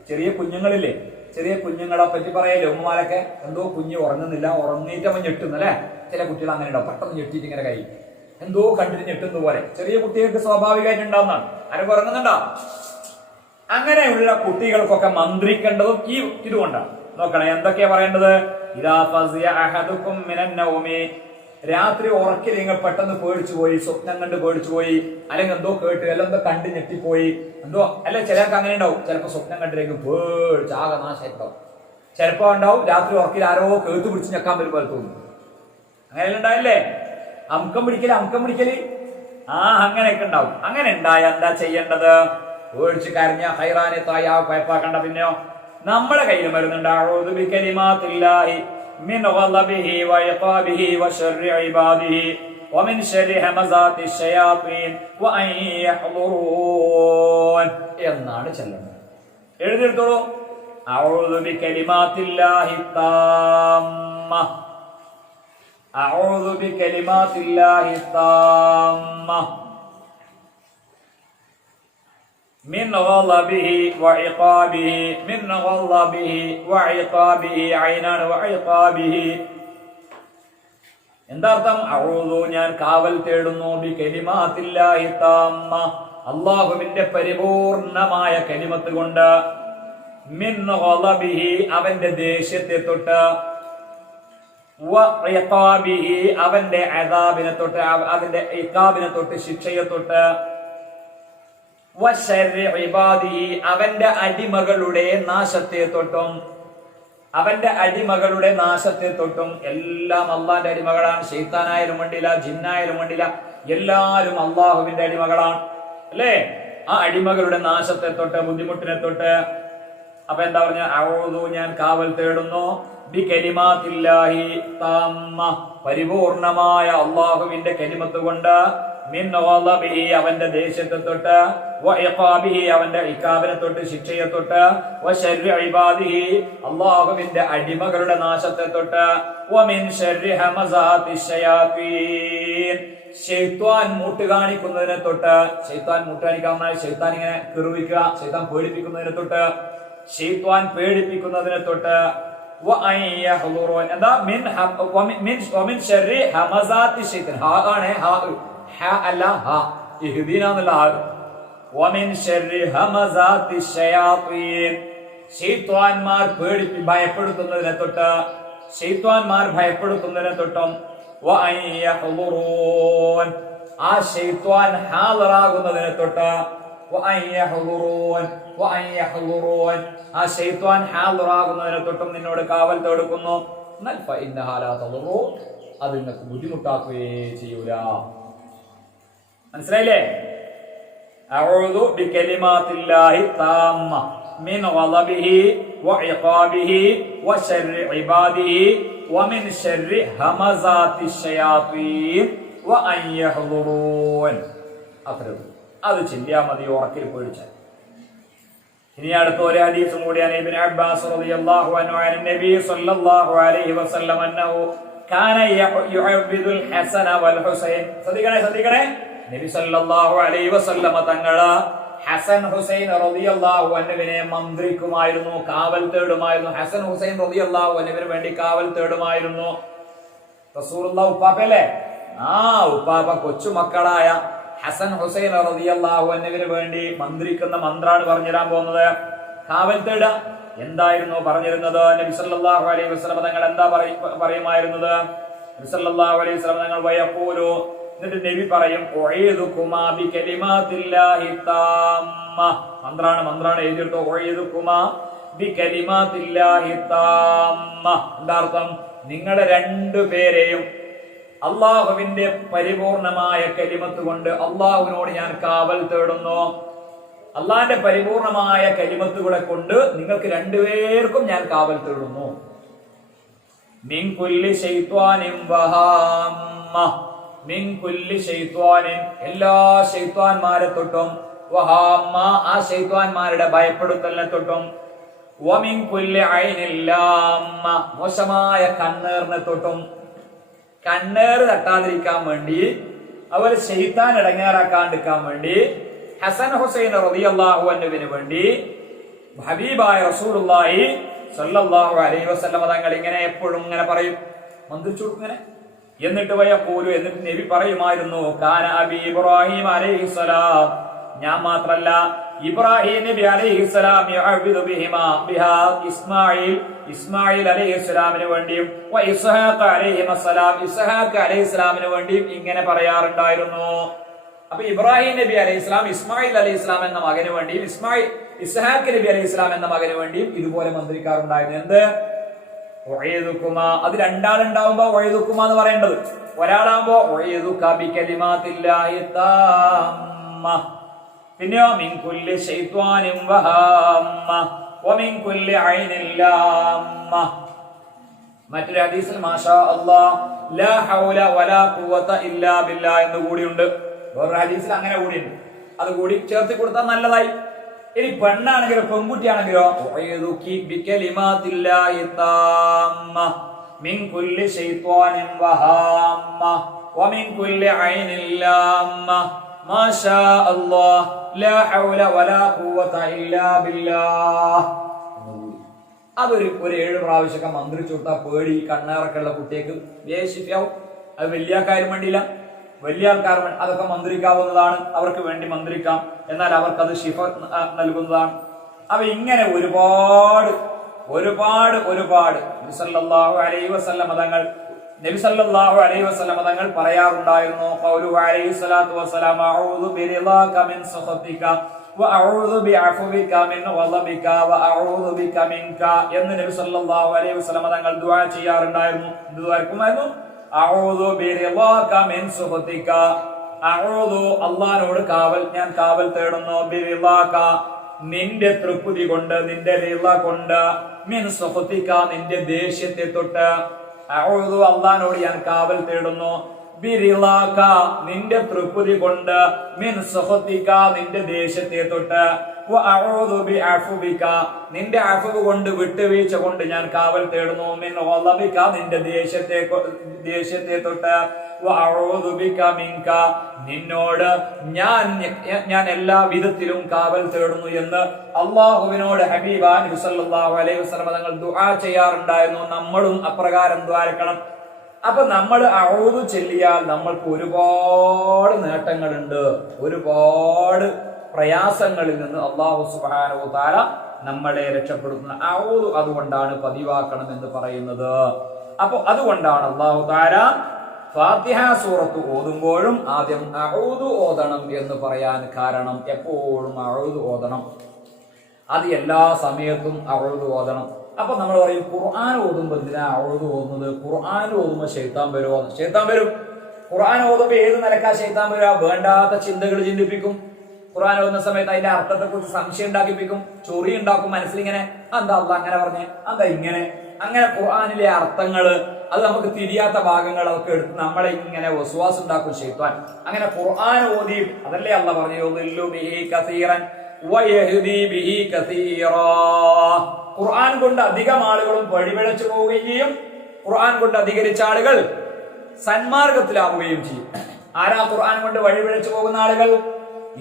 ചെറിയ കുഞ്ഞുങ്ങളില്ലേ, ചെറിയ കുഞ്ഞുങ്ങളെ പറ്റി പറയല്ലേ ഉമ്മമാരൊക്കെ, എന്തോ കുഞ്ഞ് ഉറങ്ങുന്നില്ല, ഉറങ്ങിയിട്ടവൻ ഞെട്ടുന്നു അല്ലെ. ചില കുട്ടികൾ അങ്ങനെ ഉണ്ടാവും, പെട്ടെന്ന് ഞെട്ടിയിട്ട് ഇങ്ങനെ കഴിയും, എന്തോ കണ്ടിട്ട് ഞെട്ടുന്ന പോലെ. ചെറിയ കുട്ടികൾക്ക് സ്വാഭാവികമായിട്ട് ഉണ്ടാവുന്നതാണ്. ആരും ഉറങ്ങുന്നുണ്ടോ? അങ്ങനെയുള്ള കുട്ടികൾക്കൊക്കെ മന്ത്രിക്കേണ്ടതും ഈ ഇതുകൊണ്ടാണ്. നോക്കണേ എന്തൊക്കെയാ പറയേണ്ടത്. ഇദാ ഫസിയ അഹദുക്കും മിനൻ നൗമി, രാത്രി ഉറക്കിൽ നിങ്ങൾ പെട്ടെന്ന് പേടിച്ചു പോയി, സ്വപ്നം കണ്ട് പേടിച്ചു പോയി, അല്ലെങ്കിൽ എന്തോ കേട്ട് അല്ലെങ്കിൽ എന്തോ കണ്ട് ഞെട്ടിപ്പോയി, എന്തോ അല്ലെ. ചിലർക്ക് അങ്ങനെ ഉണ്ടാവും, ചിലപ്പോ സ്വപ്നം കണ്ടില്ലെങ്കിൽ പേടിച്ച് ആകെ നാശമായിട്ടുണ്ടാവും. ചിലപ്പോ ഉണ്ടാവും രാത്രി ഉറക്കിൽ ആരോ കേട്ട് പിടിച്ച് ഞെക്കാൻ വരുമ്പോൾ തോന്നും. അങ്ങനെ ഉണ്ടായില്ലേ, അമുക്കം പിടിക്കല് അങ്ങനെയൊക്കെ ഉണ്ടാവും. അങ്ങനെ ഉണ്ടായ എന്താ ചെയ്യേണ്ടത്? പേടിച്ച് കരഞ്ഞ ഹൈറാനത്തായി ആ കുഴപ്പാക്കണ്ട. പിന്നെയോ നമ്മുടെ കയ്യിൽ മരുന്നുണ്ട്. അഊദു ബികലിമാത്തില്ലാഹി മിൻ ഗളബിഹി വഇഖാബിഹി വശർരി ഇബാദിഹി വമിൻ ശർരി ഹമസാത്തി ശയാത്തീൻ വഅൻ യഹ്ദുറൂൻ എന്നാണ് ചൊല്ലുന്നത്. എഴുതിയെടുത്തോളൂ. അഊദു ബികലിമാത്തില്ലാഹി താമ്മ, അഊദു ബികലിമാത്തില്ലാഹി താമ്മ മിൻ ഗളബിഹി വഇഖാബിഹി, മിൻ ഗളബിഹി വഇഖാബിഹി, ഐനാണ് വഇഖാബിഹി. എന്താർത്ഥം? അഊദു ഞാൻ കാവൽ തേടുന്നു, ബികലിമാത്തില്ലാഹി താമ്മ അല്ലാഹുവിന്റെ പരിപൂർണമായ കലിമത്ത് കൊണ്ട്, മിൻ ഗളബിഹി അവന്റെ ദേഷ്യത്തെ തൊട്ട്, വഇഖാബിഹി അവന്റെ അദാബിനെ തൊട്ട്, അതിന്റെ ഇഖാബിനെ തൊട്ട്, ശിക്ഷയെ തൊട്ട്, വശർരി ഇബാദിഹി അവന്റെ അടിമകളുടെ നാശത്തെ തൊട്ടും, അവന്റെ അടിമകളുടെ നാശത്തെ തൊട്ടും. എല്ലാം അള്ളാന്റെ അടിമകളാണ്. ശൈത്താനായാലും വേണ്ടില്ല, ജിന്നായാലും വേണ്ടില്ല, എല്ലാരും അള്ളാഹുവിന്റെ അടിമകളാണ് അല്ലേ. ആ അടിമകളുടെ നാശത്തെ തൊട്ട്, ബുദ്ധിമുട്ടിനെ തൊട്ട്. അപ്പൊ എന്താ പറഞ്ഞ? അഊദു ഞാൻ കാവൽ തേടുന്നു, ബികലിമാത്തില്ലാഹി താമ്മ പരിപൂർണമായ അള്ളാഹുവിന്റെ കലിമത്ത് കൊണ്ട്, മിൻ ഗളബിഹി അവന്റെ ദേഷ്യത്തെ തൊട്ട്, വഇഖാബിഹി അവന്റെ ഇഖാബിനെ തൊട്ട്, ശിക്ഷയെ തൊട്ട്, വശർരി ഇബാദിഹി അല്ലാഹുവിന്റെ അടിമകളുടെ നാശത്തെ തൊട്ട്, വമിൻ ശർരി ഹമസാത്തി ശയാത്തീൻ ശൈത്വാൻ മൂട്ട് കാണിക്കുന്നതിനെ തൊട്ട്. ശൈത്വാൻ മൂട്ട് കാണിക്കാവുന്ന ശൈത്താൻ ഇങ്ങനെ കിറുവിക്കുക, ശൈത്താൻ പേടിപ്പിക്കുന്നതിനെ തൊട്ട്, ശൈത്വാൻ പേടിപ്പിക്കുന്നതിനെ തൊട്ട്, വഅൻ യഹ്ദുറൂൻ എന്താ? മിൻ ശർരി ഹമസാത്തി ശൈത്താൻ. ഹാ ആണ്, ഹാ അല്ല ഹാ, ഇഹ്ദിന എന്നുള്ള ഹാ. വമിൻ ശർരി ഹമസാത്തി ശയാത്തീൻ ശൈത്വാൻമാർ ഭയപ്പെടുത്തുന്നതിനെ തൊട്ട്, ശൈത്വാൻമാർ ഭയപ്പെടുത്തുന്നതിനെ തൊട്ടും, വഅൻ യഹ്ദുറൂൻ ആ ശൈത്വാൻ ഹാളറാകുന്നതിനെ തൊട്ട്, വഅൻ യഹ്ദുറൂൻ ആ ശൈത്വാൻ ഹാളറാകുന്നതിനെ തൊട്ടും നിന്നോട് കാവൽ തേടുക്കുന്നു. എന്നാൽ ഫഇന്നഹാ ലാ തദുറു അത് നിങ്ങൾക്ക് ബുദ്ധിമുട്ടാക്കുകയേ ചെയ്യൂല. മനസ്സിലായില്ലേ? അഊദു ബികലിമാത്തില്ലാഹി താമ്മ മിൻ ഗളബിഹി വഇഖാബിഹി വശർരി ഇബാദിഹി വമിൻ ശർരി ഹമസാത്തി ശയാത്തീൻ വഅൻ യഹ്ദുറൂൻ. അത്രയും അത് ചെല്ലിയാ മതി ഉറക്കിൽ പേടിച്ചാൽ. ഇനി അടുത്ത ഒരു ഹദീസും കൂടിയാണ്. ഇബ്നു അബ്ബാസ് റളിയല്ലാഹു അൻഹു അൻ നബി സല്ലല്ലാഹു അലൈഹി വസല്ലം അന്നഹു കാന യുഅബ്ബിദുൽ ഹസന വൽ ഹുസൈൻ. ശ്രദ്ധിക്കണേ. നബി സല്ലല്ലാഹു അലൈഹി വസല്ലം തങ്ങള് ഹസൻ ഹുസൈൻ റളിയല്ലാഹു അൻഹുവിനെ മന്ത്രിക്കുമായിരുന്നു, കാവൽ തേടുമായിരുന്നു. ഹസൻ ഹുസൈൻ റളിയല്ലാഹു അൻഹുവിന് വേണ്ടി കാവൽ തേടുമായിരുന്നു. റസൂലുള്ളാഹി ഉപ്പാപ്പയല്ലേ? ഉപ്പാപ്പ കൊച്ചുമക്കളായ ഹസൻ ഹുസൈൻ റളിയല്ലാഹു അൻഹുവിന് വേണ്ടി മന്ത്രിക്കുന്ന മന്ത്രാണ് പറഞ്ഞിടാൻ പോകുന്നത്. കാവൽ തേട എന്തായിരുന്നു പറഞ്ഞിരുന്നത്? നബി സല്ലല്ലാഹു അലൈഹി വസല്ലം തങ്ങൾ എന്താ പറയുമായിരുന്നത്? നബി സല്ലല്ലാഹു അലൈഹി വസല്ലം തങ്ങൾ വയഖൂലു എന്നിട്ട് നബി പറയും, ഉഈദുകുമാ ബികലിമാത്തില്ലാഹി താമ്മ മന്ത്രാണ് എഴുതിട്ടോ. ഉഈദുകുമാ ബികലിമാത്തില്ലാഹി താമ്മ എന്താ അർത്ഥം? നിങ്ങളുടെ രണ്ടുപേരെയും അള്ളാഹുവിന്റെ പരിപൂർണമായ കലിമത്ത് കൊണ്ട് അള്ളാഹുവിനോട് ഞാൻ കാവൽ തേടുന്നു. അള്ളാഹിന്റെ പരിപൂർണമായ കലിമത്തുകളെ കൊണ്ട് നിങ്ങൾക്ക് രണ്ടുപേർക്കും ഞാൻ കാവൽ തേടുന്നു. മിൻ കുല്ലി ശൈത്വാനിൻ വഹാമ്മ മിൻ കുല്ലി ശൈത്വാനിൻ എല്ലാ ശൈത്വാന്മാരെ തൊട്ടും, വഹാമ്മ ആ ശൈത്വാന്മാരുടെ ഭയപ്പെടുത്തലിനെ തൊട്ടും, വമിൻ കുല്ലി ഐനിൻ ലാമ്മ, മോശമായ കണ്ണേറിനെ തൊട്ടും. കണ്ണേറ് തട്ടാതിരിക്കാൻ വേണ്ടി, അവർ ശൈത്താൻ ഇടങ്ങേറാക്കാണ്ടിരിക്കാൻ വേണ്ടി ഹസൻ ഹുസൈൻ റളിയല്ലാഹു അൻഹുവിന് വേണ്ടി ഹബീബായ റസൂലുള്ളാഹി സ്വല്ലല്ലാഹു അലൈഹി വസല്ലം തങ്ങൾ ഇങ്ങനെ എപ്പോഴും ഇങ്ങനെ പറയും, മന്ത്രിച്ചു ഇങ്ങനെ. എന്നിട്ട് എന്നിട്ട് നബി പറയുമായിരുന്നു, കാന അബി ഇബ്രാഹിം അലൈഹിസ്സലാം, ഞാൻ മാത്രല്ല ഇബ്രാഹിം നബി അലൈഹിസ്സലാം യഅബ്ദു ബിഹാ ഇസ്മായിൽ അലൈഹിസ്സലാമിന് വേണ്ടിയും ഇസ്ഹാഖ് അലൈഹിസ്സലാമിന് വേണ്ടിയും ഇങ്ങനെ പറയാറുണ്ടായിരുന്നു. അപ്പൊ ഇബ്രാഹിം നബി അലൈഹിസ്സലാം ഇസ്മായിൽ അലൈഹിസ്സലാം എന്ന മകന് വേണ്ടിയും ഇസ്ഹാഖ് നബി അലൈഹിസ്സലാം എന്ന മകന് വേണ്ടിയും ഇതുപോലെ മന്ത്രിക്കാറുണ്ടായിരുന്നു. എന്ത്? ഒഴേതുക്കുമ. അത് രണ്ടാളുണ്ടാവുമ്പോ ഒഴേതുക്കുമ എന്ന് പറയേണ്ടത്. ഒരാളാകുമ്പോ പിന്നെയോ മിൻ കുല്ലി ശൈത്വാനിൻ വഹാമ്മ വമിൻ കുല്ലി ഐനിൻ ലാമ്മ. മറ്റൊരു ഹദീസിൽ മാഷാ അല്ലാഹ് ലാ ഹൗല വലാ ഖുവത ഇല്ലാ ബില്ലാഹ് എന്ന് കൂടിയുണ്ട്. വേറൊരു ഹദീസിൽ അങ്ങനെ കൂടിയുണ്ട്. അത് കൂടി ചേർത്ത് കൊടുത്താൽ നല്ലതായി. ഇനി പെണ്ണാണെങ്കിലോ പെൺകുട്ടിയാണെങ്കിലോ മിൻ കുല്ലി ശൈത്വാനിൻ വഹാമ്മ വമിൻ കുല്ലി ഐനിൻ ലാമ്മ മാഷാ അല്ലാഹ് ലാ ഹൗല വലാ ഖുവത ഇല്ലാ ബില്ലാഹ്. അതൊരു 7 പ്രാവശ്യമൊക്കെ മന്ത്രിച്ചു കൊടുത്താൽ പേടി കണ്ണേറൊക്കെയുള്ള കുട്ടിയേക്ക് വേശിക്കാവും. അത് വലിയ കാര്യം വേണ്ടിയില്ല, വലിയ ആൾക്കാർ അതൊക്കെ മന്ത്രിക്കാവുന്നതാണ്, അവർക്ക് വേണ്ടി മന്ത്രിക്കാം. എന്നാൽ അവർക്കത് ശിഫ നൽകുന്നതാണ്. അപ്പൊ ഇങ്ങനെ ഒരുപാട് നബി സല്ലല്ലാഹു അലൈഹി വസല്ലം തങ്ങൾ പറയാറുണ്ടായിരുന്നു. ഖൗലു അലൈഹി സ്വലാത്തു വസ്സലാം അഊദു ബിറിളാക മിൻ സഖതിക വഅഊദു ബിഅഫ്വിക മിൻ ഗളബിക വഅഊദു ബിക മിൻക എന്ന് നബി സല്ലല്ലാഹു അലൈഹി വസല്ലം തങ്ങൾ ദുആ ചെയ്യാറുണ്ടായിരുന്നു. എന്ത് ദുആർക്കുമായിരുന്നു? അഊദു ബിറിളാക മിൻ സഖതിക, അഊദു അല്ലാഹുവോട് ഞാൻ കാവൽ തേടുന്നു, ബിറിളാക നിന്റെ തൃപ്തി കൊണ്ട്, നിന്റെ റിള കൊണ്ട്, മിൻ സഖതിക നിന്റെ ദേഷ്യത്തെ തൊട്ട്. അഊദു അല്ലാഹുവോട് ഞാൻ കാവൽ തേടുന്നു, ബിറിളാക നിന്റെ തൃപ്തി കൊണ്ട്, മിൻ സഖതിക നിന്റെ ദേഷ്യത്തെ തൊട്ട്, വഅഊദു ബിഅഫ്വിക നിന്റെ അഫ്വ് കൊണ്ട്, വിട്ടുവീഴ്ച കൊണ്ട് ഞാൻ കാവൽ തേടുന്നു, മിൻ ഗളബിക നിന്റെ ദേഷ്യത്തെ തൊട്ട്, വഅഊദു ബിക മിൻക നിന്നോട് ഞാൻ എല്ലാ വിധത്തിലും കാവൽ തേടുന്നു എന്ന് അല്ലാഹുവിനോട് ഹബീബാൻ നബി സല്ലല്ലാഹു അലൈഹി വസല്ലം തങ്ങൾ ദുആ ചെയ്യാറുണ്ടായിരുന്നു. നമ്മളും അപ്രകാരം ദ്വാരക്കണം. അപ്പൊ നമ്മൾ അഊദു ചൊല്ലിയാൽ നമ്മൾക്ക് ഒരുപാട് നേട്ടങ്ങളുണ്ട്, ഒരുപാട് പ്രയാസങ്ങളിൽ നിന്ന് അല്ലാഹു സുബ്ഹാനഹു വ തആല നമ്മളെ രക്ഷപ്പെടുത്തുന്ന അഊദു അതുകൊണ്ടാണ് പതിവാക്കണം എന്ന് പറയുന്നത്. അപ്പൊ അതുകൊണ്ടാണ് അല്ലാഹു തആല ഫാത്തിഹ സൂറത്ത് ഓതുമ്പോഴും ആദ്യം അഊദു ഓതണം എന്ന് പറയാൻ കാരണം. എപ്പോഴും അഊദു ഓതണം, അത് എല്ലാ സമയത്തും അഊദു ഓതണം. അപ്പൊ നമ്മൾ പറയും ഖുർആൻ ഓതുമ്പോൾ എന്തിനാ അഊദു ഓതുന്നത്? ഖുർആൻ ഓതുമ്പോൾ ശൈത്താൻ വരുമോ? ശൈത്താൻ വരും. ഖുർആൻ ഓതുമ്പോൾ ഏത് നിലക്കാ ശൈത്താൻ വരിക? വേണ്ടാത്ത ചിന്തകൾ ചിന്തിപ്പിക്കും. ഖുർആൻ ഓതുന്ന സമയത്ത് അതിന്റെ അർത്ഥത്തെ കുറിച്ച് സംശയം ഉണ്ടാക്കിപ്പിക്കും, ചൊറി ഉണ്ടാക്കും. മനസ്സിലിങ്ങനെ എന്താ അല്ലാഹ് അങ്ങനെ പറഞ്ഞേ, എന്താ ഇങ്ങനെ, അങ്ങനെ ഖുർആനിലെ അർത്ഥങ്ങള് അത് നമുക്ക് തിരിയാത്ത ഭാഗങ്ങളൊക്കെ എടുത്ത് നമ്മളെ ഇങ്ങനെ വസ്വാസ് ഉണ്ടാക്കും ശൈത്താൻ. അങ്ങനെ ഖുർആൻ ഓതി, അതല്ലേ അല്ലാഹ് പറഞ്ഞു ഖുർആൻ കൊണ്ട് അധികം ആളുകളും വഴിപിഴച്ചു പോവുകയും ചെയ്യും, ഖുർആൻ കൊണ്ട് അധികരിച്ച ആളുകൾ സന്മാർഗത്തിലാവുകയും ചെയ്യും. ആരാ ഖുർആൻ കൊണ്ട് വഴിപിഴച്ചു പോകുന്ന ആളുകൾ?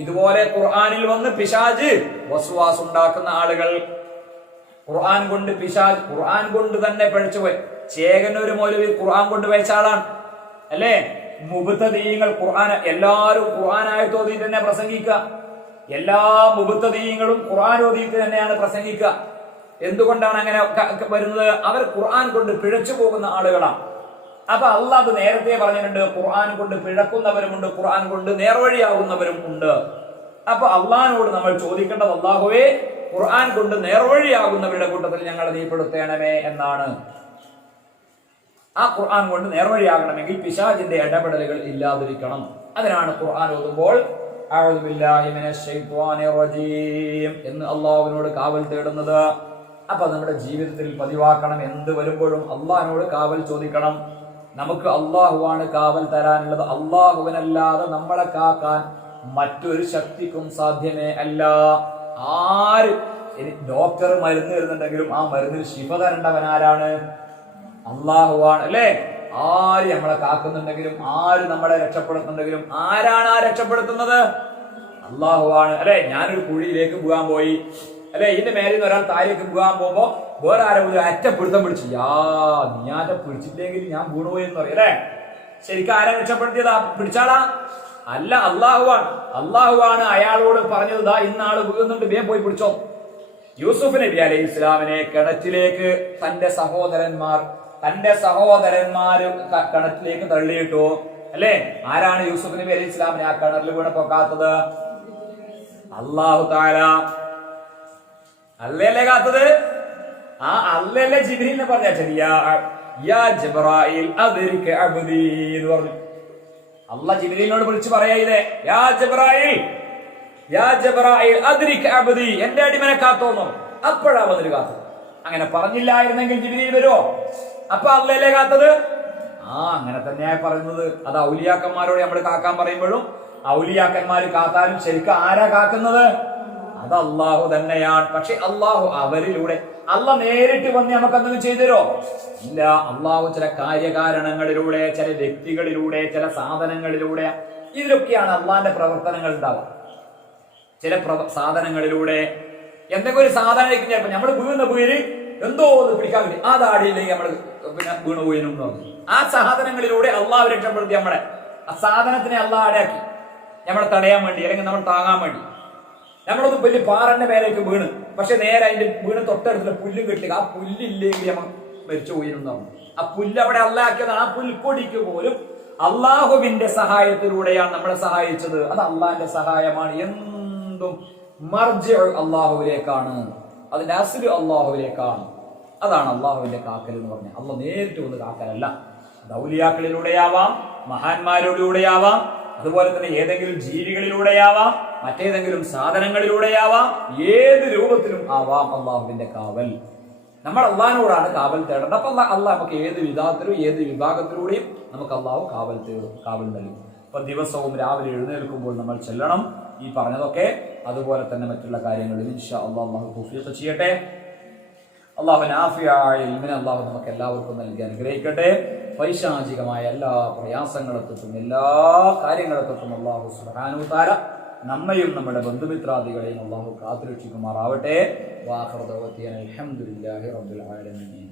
ഇതുപോലെ ഖുർആനിൽ വന്ന് പിശാച് വസ്വാസ് ഉണ്ടാക്കുന്ന ആളുകൾ. ഖുർആൻ കൊണ്ട് പിശാച് ഖുർആൻ കൊണ്ട് തന്നെ പഴിച്ചുപോയി. ചേകനൂര് മൗലവി ഖുർആൻ കൊണ്ട് പഴിച്ച ആളാണ് അല്ലേ? മുബ്തദീങ്ങൾ ഖുർആൻ എല്ലാവരും ഖുർആനായിട്ട് ഓതിയിട്ട് തന്നെ പ്രസംഗിക്കുക. എല്ലാ മുബ്തദീങ്ങളും ഖുർആൻ ഓതിയിട്ട് തന്നെയാണ് പ്രസംഗിക്കുക. എന്തുകൊണ്ടാണ് അങ്ങനെ വരുന്നത്? അവർ ഖുർആൻ കൊണ്ട് പിഴച്ചു പോകുന്ന ആളുകളാണ്. അപ്പൊ അല്ലാഹ് അത് നേരത്തെ പറഞ്ഞിട്ടുണ്ട്, ഖുർആൻ കൊണ്ട് പിഴക്കുന്നവരുമുണ്ട്, ഖുർആൻ കൊണ്ട് നേർവഴിയാകുന്നവരും ഉണ്ട്. അപ്പൊ അള്ളാഹിനോട് നമ്മൾ ചോദിക്കേണ്ടത്, അല്ലാഹുവേ ഖുർആൻ കൊണ്ട് നേർവഴിയാകുന്നവരുടെ കൂട്ടത്തിൽ ഞങ്ങളെ നീ പെടുത്തേണമേ എന്നാണ്. ആ ഖുർആൻ കൊണ്ട് നേർവഴിയാകണമെങ്കിൽ പിശാചിന്റെ ഇടപെടലുകൾ ഇല്ലാതിരിക്കണം. അതിനാണ് ഖുർആൻ ഓതുമ്പോൾ അഊദു ബില്ലാഹി മിനശ് ശൈത്വാനിർ റജീം എന്ന് അള്ളാഹുവിനോട് കാവൽ തേടുന്നത്. അപ്പൊ നമ്മുടെ ജീവിതത്തിൽ പതിവാക്കണം. എന്ത് വരുമ്പോഴും അള്ളാഹിനോട് കാവൽ ചോദിക്കണം. നമുക്ക് അള്ളാഹുവാണ് കാവൽ തരാനുള്ളത്. അള്ളാഹുവിനല്ലാതെ നമ്മളെ കാക്കാൻ മറ്റൊരു ശക്തിക്കും സാധ്യമേ അല്ല. ആര് ഇനി ഡോക്ടർ മരുന്ന് തരുന്നുണ്ടെങ്കിലും ആ മരുന്നിന് ശിഫ തരേണ്ടവൻ ആരാണ്? അള്ളാഹുവാണ് അല്ലേ? ആര് നമ്മളെ കാക്കുന്നുണ്ടെങ്കിലും ആര് നമ്മളെ രക്ഷപ്പെടുത്തുന്നുണ്ടെങ്കിലും ആരാണ് ആ രക്ഷപ്പെടുത്തുന്നത്? അള്ളാഹുവാണ് അല്ലെ? ഞാനൊരു കുഴിയിലേക്ക് പോകാൻ പോയി അല്ലെ, ഇതിന്റെ മേലിൽ നിന്ന് ഒരാൾ താഴേക്ക് പോകാൻ പോകുമ്പോ വേറെ ആരും അറ്റപ്പിടുത്തം പിടിച്ചു, നീ ആറ്റ പിടിച്ചില്ലെങ്കിൽ ഞാൻ വീണുപോയി എന്ന് പറയും അല്ലെ. ശരിക്കും ആരാ രക്ഷപ്പെടുത്തിയതാ? പിടിച്ചാളാ? അല്ല, അള്ളാഹുവാണ്. അള്ളാഹുവാണ് അയാളോട് പറഞ്ഞത്, ഇന്നാള് വീഴുന്നുണ്ട്, വേഗം പോയി പിടിച്ചോ. യൂസുഫ് നബി അലൈഹി ഇസ്ലാമിനെ കിണറ്റിലേക്ക് തന്റെ സഹോദരന്മാര് കിണറ്റിലേക്ക് തള്ളിയിട്ടു അല്ലെ. ആരാണ് യൂസുഫ് നബി അലൈഹി ഇസ്ലാമിനെ ആ കിണറിൽ വീണ് പൊക്കാത്തത്? അള്ളാഹു തആല അല്ലല്ലേ കാത്തത്? ആ അല്ലല്ലേ ജിബ്രീലിനെ പറഞ്ഞ യാ ജിബ്രായിൽ അദ്രിക അബ്ദി എന്ന് പറഞ്ഞു. അള്ളാഹ് ജിബ്രീലിനോട് വിളിച്ചു പറയാ, ഇതേ യാ ജിബ്രായിൽ അദ്രിക അബ്ദി, എന്റെ അടിമനെ കാത്തോന്നു. അപ്പോഴാ വന്നിട്ട് കാത്തത്. അങ്ങനെ പറഞ്ഞില്ലായിരുന്നെങ്കിൽ ജിബ്രീൽ വരുമോ? അപ്പൊ അല്ലല്ലേ കാത്തത്? അങ്ങനെ തന്നെയായി പറയുന്നത്. അത് ഔലിയാക്കന്മാരോട് നമ്മൾ കാക്കാൻ പറയുമ്പോഴും ഔലിയാക്കന്മാര് കാത്താലും ശരിക്കും ആരാ കാക്കുന്നത്? അത് അള്ളാഹു തന്നെയാണ്. പക്ഷെ അള്ളാഹു അവരിലൂടെ, അള്ളാഹ് നേരിട്ട് വന്ന് നമുക്ക് എന്തെങ്കിലും ചെയ്തരോ? ഇല്ല. അള്ളാഹു ചില കാര്യകാരണങ്ങളിലൂടെ, ചില വ്യക്തികളിലൂടെ, ചില സാധനങ്ങളിലൂടെ, ഇതിലൊക്കെയാണ് അള്ളാഹിന്റെ പ്രവർത്തനങ്ങൾ ഉണ്ടാവുക. ചില സാധനങ്ങളിലൂടെ എന്തെങ്കിലും ഒരു സാധനം ചിലപ്പോൾ നമ്മൾ വീഴുന്ന വീര് എന്തോ ഒന്ന് പിടിക്കാൻ വേണ്ടി ആ താടിയില്ലെങ്കിൽ നമ്മൾ വീണു പോയിനും പറഞ്ഞു. ആ സാധനങ്ങളിലൂടെ അള്ളാഹു രക്ഷപ്പെടുത്തി നമ്മളെ. ആ സാധനത്തിനെ അള്ളാഹ് അടയാക്കി നമ്മളെ തടയാൻ വേണ്ടി, അല്ലെങ്കിൽ നമ്മൾ താങ്ങാൻ വേണ്ടി. നമ്മളൊന്നും വലിയ പാറന്റെ മേലേക്ക് വീണ്, പക്ഷെ നേരെ അതിന്റെ വീണ് തൊട്ടടുത്തുള്ള പുല്ലും കെട്ടില്ല. ആ പുല്ലില്ലെങ്കിൽ നമ്മൾ മരിച്ചു പോയിരുന്നു. ആ പുല്ല് അവിടെ അള്ളാക്കിയതാണ്. ആ പുൽക്കൊടിക്ക് പോലും അള്ളാഹുവിന്റെ സഹായത്തിലൂടെയാണ് നമ്മളെ സഹായിച്ചത്. അത് അള്ളാഹിന്റെ സഹായമാണ്. എന്തും മർജിഉ അള്ളാഹുവിലേക്കാണ്, അതിന്റെ അസ്ലു അള്ളാഹുവിലേക്കാണ്. അതാണ് അള്ളാഹുവിന്റെ കാക്കൽ എന്ന് പറഞ്ഞാൽ. അള്ളാഹ് നേരിട്ട് വന്ന് കാക്കലല്ല. ദൗലിയാക്കളിലൂടെയാവാം, മഹാന്മാരിലൂടെയാവാം, അതുപോലെ തന്നെ ഏതെങ്കിലും ജീവികളിലൂടെയാവാം, മറ്റേതെങ്കിലും സാധനങ്ങളിലൂടെയാവാം, ഏത് രൂപത്തിലും ആവാം അള്ളാഹുവിന്റെ കാവൽ. നമ്മൾ അള്ളാഹിനോടാണ് കാവൽ തേടേണ്ടത്. അപ്പൊ അള്ളാഹ് നമുക്ക് ഏത് വിധത്തിലും ഏത് വിഭാഗത്തിലൂടെയും നമുക്ക് അള്ളാഹു കാവൽ നൽകും. അപ്പൊ ദിവസവും രാവിലെ എഴുന്നേൽക്കുമ്പോൾ നമ്മൾ ചെല്ലണം ഈ പറഞ്ഞതൊക്കെ. അതുപോലെ തന്നെ മറ്റുള്ള കാര്യങ്ങളിൽ ഇൻഷാ അല്ലാഹ് അള്ളാഹു തൗഫീഖ് ചെയ്യട്ടെ. അള്ളാഹു നാഫിയായ ഇൽമിനെ അള്ളാഹു നമുക്ക് എല്ലാവർക്കും നൽകി അനുഗ്രഹിക്കട്ടെ. പൈശാചികമായ എല്ലാ പ്രയാസങ്ങളെത്തൊട്ടും എല്ലാ കാര്യങ്ങളെത്തൊട്ടും അള്ളാഹു സുബ്ഹാനഹു തആല നമ്മയും നമ്മുടെ ബന്ധുമിത്രാദികളെയും അള്ളാഹു കാത്തുരക്ഷിക്കുമാറാവട്ടെ. വാഖിറു ദഅ്വാനാ അൽഹംദുലില്ലാഹി റബ്ബിൽ ആലമീൻ.